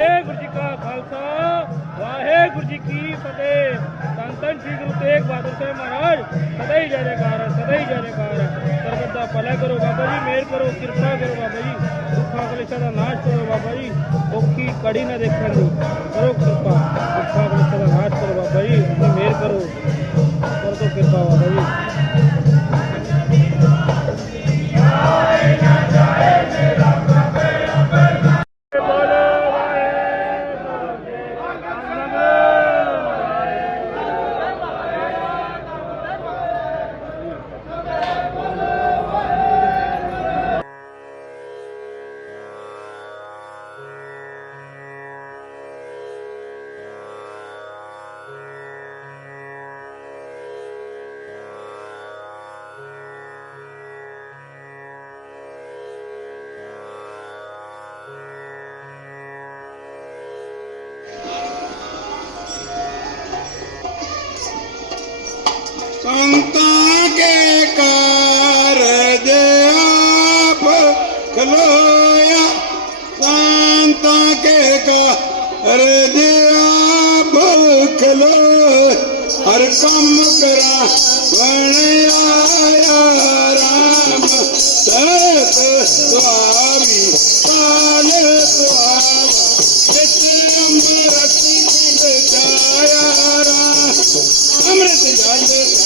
ਵਾਹਿਗੁਰੂ ਜੀ ਕਾ ਖਾਲਸਾ, ਵਾਹਿਗੁਰੂ ਜੀ ਕੀ ਫਤਿਹ। ਧੰਨ ਸ੍ਰੀ ਗੁਰੂ ਤੇਗ ਬਹਾਦਰ ਸਾਹਿਬ ਮਹਾਰਾਜ, ਸਦਾ ਹੀ ਜੈ ਜੈਕਾਰ ਹੈ, ਸਦਾ ਹੀ ਜੈ ਜੈਕਾਰ ਹੈ। ਸਰਬੱਤ ਦਾ ਭਲਾ ਕਰੋ ਬਾਬਾ ਜੀ, ਮਿਹਰ ਕਰੋ, ਕਿਰਪਾ ਕਰੋ ਬਾਬਾ ਜੀ। ਦੁੱਖਾਂ ਕਲੇਸ਼ਾਂ ਦਾ ਨਾਸ਼ ਕਰੋ ਬਾਬਾ ਜੀ। ਔਖੀ ਕੜੀ ਨਾ ਦੇਖਣ ਦੀ। ਕਰੋ ਕਿਰਪਾ। ਦੁੱਖਾਂ ਕਲੇਸ਼ਾਂ ਦਾ ਨਾਸ਼ ਕਰੋ ਬਾਬਾ ਜੀ। ਆਪਣੀ ਮਿਹਰ ਕਰੋ। ਕਰ ਕਿਰਪਾ ਬਾਬਾ ਜੀ। संता के कारज आप खलोया। के कारज आप खलो। हर कम करा करण आया राम। स्वामी साल स्वाया अमृत आया राम अमृताल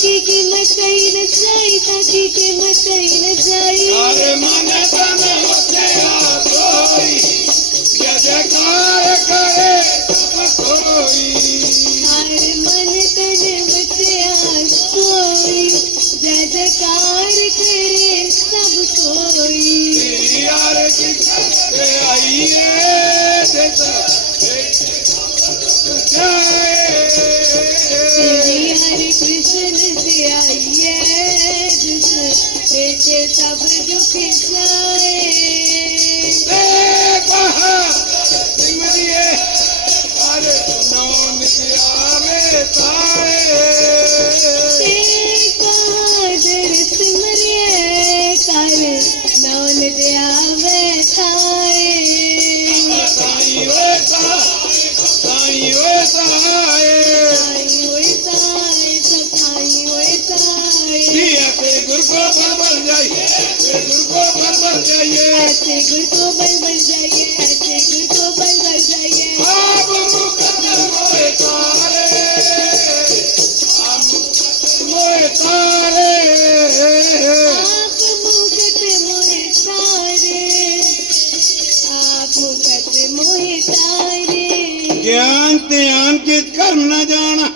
থাকি কিংবা চাই না চাই থাকি কিংবা চাই না চাই Get up with your pink. ਗਿਆਨ ਧਿਆਨ ਕੇ ਕਰ ਨਾ ਜਾਣਾ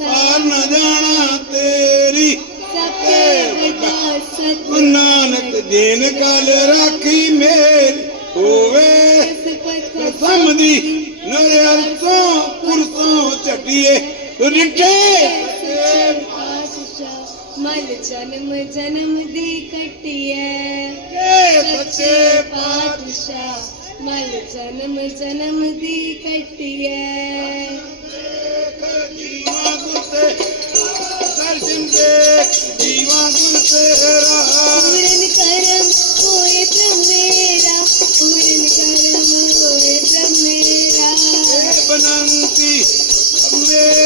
ਪਾਰ ਨਾ ਜਾਣਾ ਤੇਰੀ। ਸਤੇ ਵਿਦਾ ਸਤ ਨਾਨਕ ਦੇਨ ਕਲ ਰਾਖੀ। ਸਮਦੀ ਨਰਿਆਲ ਤੋਂ ਪੁਰਸੋਂ ਛਟਿਏ ਰਿਠੇ ਮਲ ਜਨਮ ਜਨਮ ਦੀ ਕਟਿਐ ਕੇ ਸੱਚੇ ਸੱਚੇ ਪਾਤਸ਼ਾਹ ਮਲ ਜਨਮ ਜਨਮ ਦੀ ਕਟਿਐ ਜੀਵਾ ਗੁਰ ਤੇ Yeah.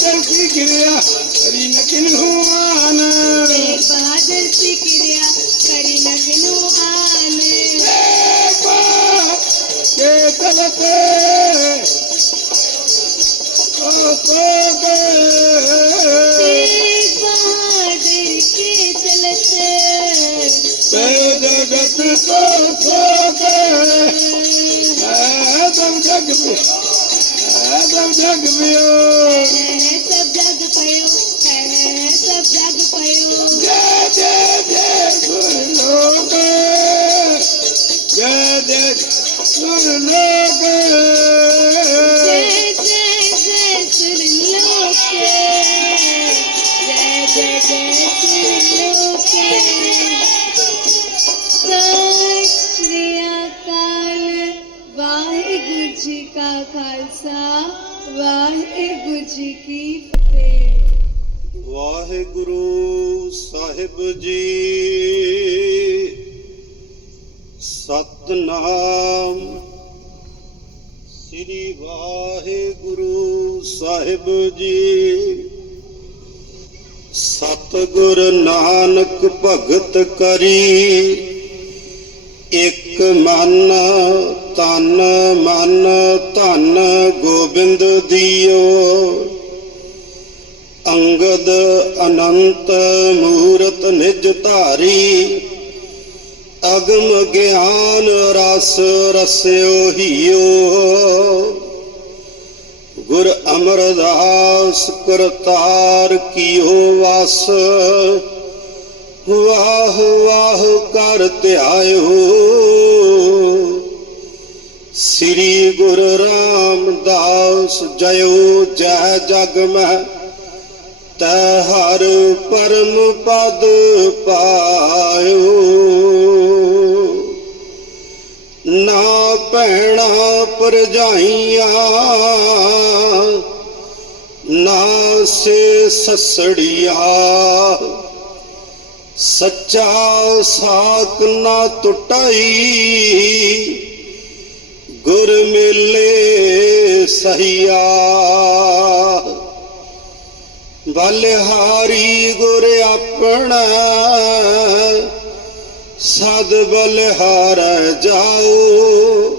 बहादुर की क्रिया करी न किन्हुआन एक बहादुर सी क्रिया करी लगनु आन एक बात के चलते ओ सो गए एक बहादुर के चलत मैं जगत को सो गए ऐदम जग में ऐदम जग में ਸੁਣ ਲੋਗੇ ਜੈ ਜੈ ਜੈ ਸੁਣ ਲੋਗੇ ਜੈ ਜੈ ਜੈ ਸੁਣ ਲੋਗੇ ਸਤਿ ਅਕਾਲ ਵਾਹਿਗੁਰੂ ਜੀ ਕਾ ਖਾਲਸਾ, ਵਾਹਿਗੁਰੂ ਜੀ ਕੀ ਫਤਿਹ। ਵਾਹਿਗੁਰੂ ਸਾਹਿਬ ਜੀ ਸਤਨਾਮ। ਸ੍ਰੀ ਵਾਹਿਗੁਰੂ ਸਾਹਿਬ ਜੀ, ਸਤਿਗੁਰ ਨਾਨਕ ਭਗਤ ਕਰੀ, ਇਕ ਮਨ ਤਨ ਮਨ ਧਨ ਗੋਬਿੰਦ ਦਿਓ। ਅੰਗਦ ਅਨੰਤ ਮੂਰਤ ਨਿਜ ਧਾਰੀ ਅਗ ਗਿਆਨ ਰਸ ਰਸਿਓ ਹੀਓ। ਗੁਰ ਅਮਰਦਾਸ ਕਰਤਾਰ ਕੀਓ ਵਸ। ਵਾਹ ਵਾਹ ਕਰ ਧਿਆਇਓ। ਸ੍ਰੀ ਗੁਰੂ ਰਾਮਦਾਸ ਜਯੋ ਜੈ ਜਗ ਮਹਿ। ਤੈ ਹਰ ਪਰਮ ਪਦ ਪਾਇਓ। ਨਾ ਭੈਣਾ ਪਰਜਾਈਆਂ ਨਾ ਸੇ ਸਸੜੀਆਂ। ਸੱਚਾ ਸਾਕ ਨਾ ਟੁੱਟਾਈ, ਗੁਰ ਮਿਲੇ ਸਹੀਆ। ਬਲਿਹਾਰੀ ਗੁਰ ਆਪਣਾ ਸਦ ਬਲਿਹਾਰ ਜਾਓ।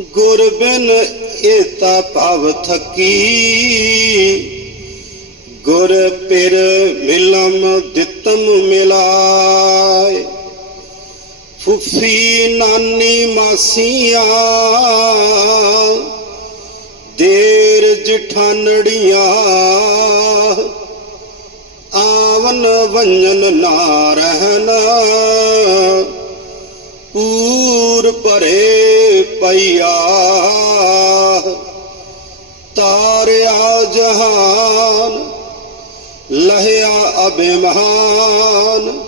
ਗੁਰ ਬਿਨ ਏਤਾ ਭਵ ਥਕੀ। ਗੁਰ ਪਿਰ ਮਿਲਮ ਦਿੱਤਮ ਮਿਲਾਏ। ਫੁੱਫੀ ਨਾਨੀ ਮਾਸੀਆਂ, ਦੇਰ ਜਠਾਨੜੀਆਂ ਆਵਨ ਵੰਜਨ ਨਾ ਰਹਿਣ ਪੂਰ ਭਰੇ ਪਈਆ। ਤਾਰਿਆ ਜਹਾਨ, ਲਹਿਆ ਅਭਿਮਾਨ।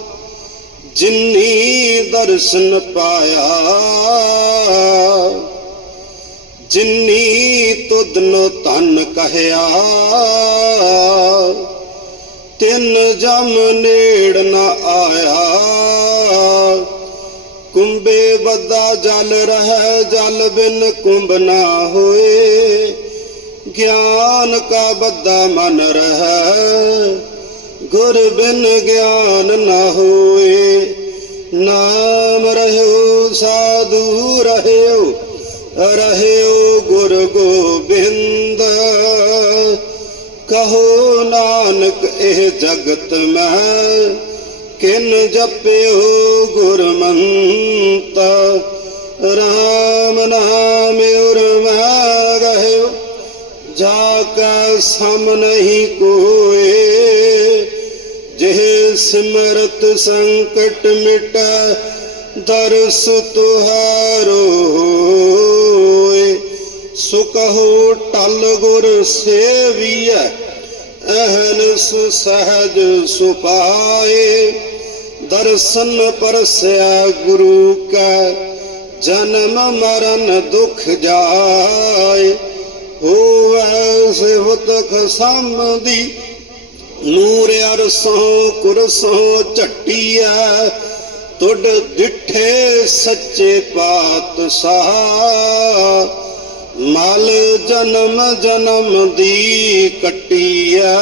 ਜਿਨੀ ਦਰਸ਼ਨ ਪਾਇਆ। ਜਿਨੀ ਤੁਧਨ ਧਨ ਕਹਿਆ। ਤਿੰਨ ਜਮ ਨੇੜ ਨ ਆਇਆ। ਕੁੰਬੇ ਬੱਦਾ ਜਲ ਰਹਿ, ਜਲ ਬਿਨ ਕੁੰਭ ਨਾ ਹੋਏ। ਗਿਆਨ ਕਾ ਬੱਦਾ ਮਨ ਰਹਿ, ਗੁਰ ਬਿਨ ਗਿਆਨ ਨਾ ਹੋਏ। ਨਾਮ ਰਹਿਓ, ਸਾਧੂ ਰਹਿਓ ਰਹਿਓ ਗੁਰ ਗੋਬਿੰਦ। ਕਹੋ ਨਾਨਕ, ਇਹ ਜਗਤ ਮੈਂ। ਕਿਨ ਜਪਿਓ ਗੁਰਮੰਤ, ਰਾਮ ਨਾਮ ਉਰ ਮੈਂ ਰਹਿਓ। ਜਾ ਕੈ ਸਮ ਨਹੀਂ ਕੋਏ, ਜਿਹ ਸਿਮਰਤ ਸੰਕਟ ਮਿਟੈ, ਦਰਸ ਤੁਹਾਰੋ ਹੋਏ। ਸੁਕਹੋ ਟਲ ਗੁਰ ਸੇਵੀਐ ਅਹਨਸ ਸਹਜ ਸੁਪਾਏ, ਦਰਸ਼ਨ ਪਰਸਿਆ ਗੁਰੂ ਕੈ, ਜਨਮ ਮਰਨ ਦੁਖ ਜਾਏ। ਹੋਵੈ ਸਿਵਤ ਖਸਮ ਦੀ ਨੂਰ ਅਰਸੋਂ ਕੁਰਸੋਂ ਝੱਟੀਐ। ਤੁਡ ਡਿਠੇ ਸੱਚੇ ਪਾਤਸ਼ਾਹ ਮਲ ਜਨਮ ਜਨਮ ਦੀ ਕੱਟੀਐ।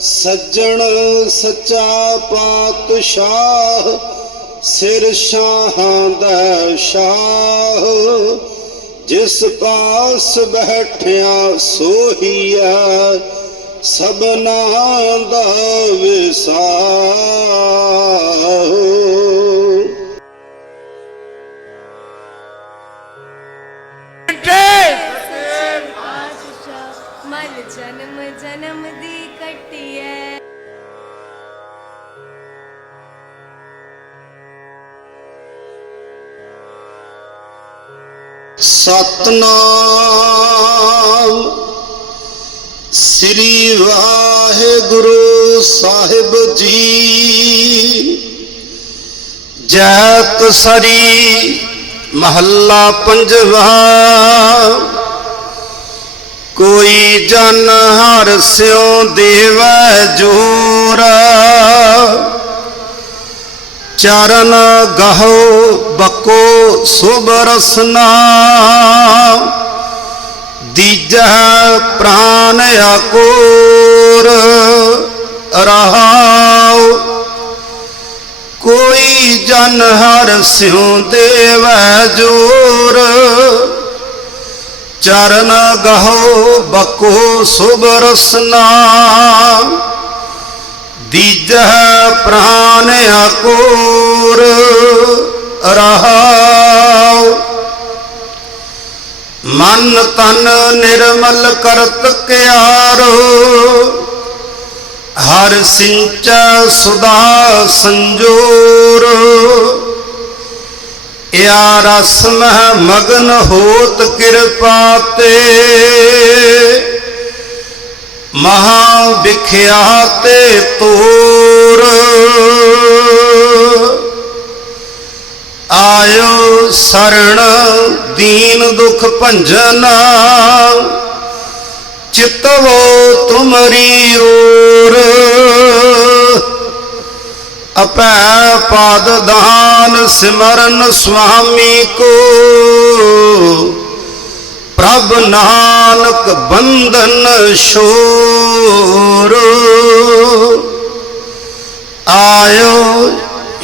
ਸੱਜਣ ਸੱਚਾ ਪਾਤਸ਼ਾਹ, ਸਿਰ ਸ਼ਾਹਾਂ ਦਾ ਸ਼ਾਹ। ਜਿਸ ਪਾਸ ਬੈਠਿਆ ਸੋਹੀਆ ਸਭਨਾ ਦਾ ਵਿਸਾਹ। ਸਤਨਾਮ। ਸ੍ਰੀ ਵਾਹਿਗੁਰੂ ਸਾਹਿਬ ਜੀ। ਜੈਤ ਸਰੀ ਮਹੱਲਾ ਪੰਜਵਾ। ਕੋਈ ਜਨ ਹਰ ਸਿਉ ਦੇਵੈ ਜੋਰ। ਚਰਨ ਗਹੋ ਬਕੋ ਸੁਭ ਰਸਨਾ ਦੀਜੈ ਪ੍ਰਾਨ ਆਕੋਰ ਰਹਾਉ ਕੋਈ ਜਨ ਹਰ ਸਿਉ ਦੇਵੈ ਜੋਰ ਚਰਨ ਗਹੋ ਬਕੋ ਸੁਭ ਰਸਨਾ ਦੀਜਹ ਪ੍ਰਾਨ ਅਕੂਰ ਰਹਾਉ। ਮਨ ਤਨ ਨਿਰਮਲ ਕਰਤ ਕਿਆਰੋ। ਹਰ ਸਿੰਚੈ ਸੁਦਾ ਸੰਜੋਰ। ਇਆ ਰਸ ਮਹਿ ਮਗਨ ਹੋਤ ਕਿਰਪਾ ਤੇ। ਮਹਾ ਵਿਖਿਆਤੇ ਤੋਰ। ਆਇਓ ਸਰਣ ਦੀਨ ਦੁਖ ਭੰਜਨ। ਚਿਤਵੋ ਤੁਮਰੀ ਓਰ ਅਪੈ ਪਾਦ ਦਾਨ ਸਿਮਰਨ ਸੁਆਮੀ ਕੋ। ਪ੍ਰਭ ਨਾਨਕ ਬੰਧਨ ਸ਼ੋਰ ਆਇਓ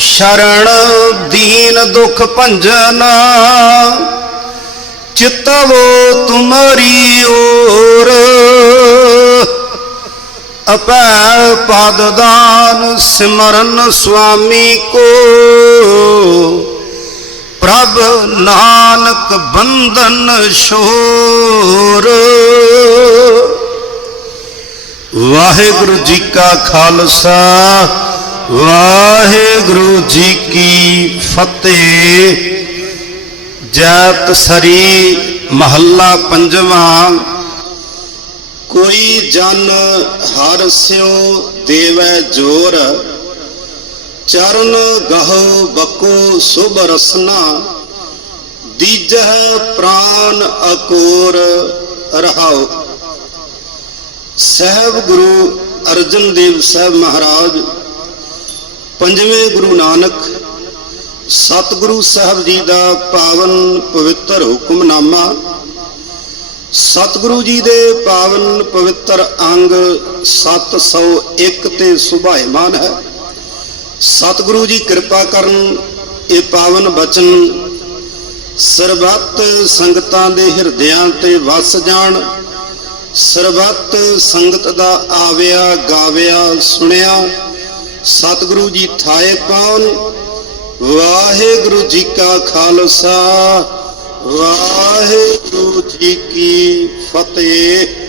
ਸ਼ਰਣ ਦੀਨ ਦੁਖ ਭੰਜਨ, ਚਿਤਵੋ ਤੁਮਰੀ ਓਰ। ਅਪੈ ਪਦ ਦਾਨ ਸਿਮਰਨ ਸੁਆਮੀ ਕੋ। ਪ੍ਰਭ ਨਾਨਕ ਬੰਧਨ ਸ਼ੋਰ। ਵਾਹਿਗੁਰੂ ਜੀ ਕਾ ਖਾਲਸਾ। ਵਾਹਿਗੁਰੂ ਜੀ ਕੀ ਫਤਿਹ। ਜੈਤ ਸਰੀ ਮਹੱਲਾ ਪੰਜਵਾਂ। ਕੋਈ ਜਨ ਹਰ ਸਿਉ ਦੇਵੈ ਜੋਰ। ਚਰਨ ਗਹੋ ਬਕੋ ਸੁਭ ਰਸਨਾ। ਦੀਜਹਿ ਪ੍ਰਾਨ ਅਕੋਰ ਰਹਾਉ। ਸਹਿਬ ਗੁਰੂ ਅਰਜਨ ਦੇਵ ਸਾਹਿਬ ਮਹਾਰਾਜ ਪੰਜਵੇਂ ਗੁਰੂ ਨਾਨਕ, ਸਤਿਗੁਰੂ ਸਾਹਿਬ ਜੀ ਦਾ ਪਾਵਨ ਪਵਿੱਤਰ ਹੁਕਮਨਾਮਾ, ਸਤਿਗੁਰੂ ਜੀ ਦੇ ਪਾਵਨ ਪਵਿੱਤਰ ਅੰਗ 701 ਤੇ ਸੁਭਾਇਮਾਨ ਹੈ। ਸਤਿਗੁਰੂ ਜੀ ਕਿਰਪਾ ਕਰਨ ਇਹ ਪਾਵਨ ਬਚਨ ਸਰਬੱਤ ਸੰਗਤਾਂ ਦੇ ਹਿਰਦਿਆਂ ਤੇ ਵਸ ਜਾਣ, ਸਰਬੱਤ ਸੰਗਤ ਦਾ ਆਵਿਆ, ਗਾਵਿਆ, ਸੁਣਿਆ ਸਤਿਗੁਰੂ ਜੀ ਥਾਏ ਪਾਉਣ ਵਾਹਿਗੁਰੂ ਜੀ ਕਾ ਖਾਲਸਾ ਵਾਹਿਗੁਰੂ ਜੀ ਕੀ ਫਤਿਹ।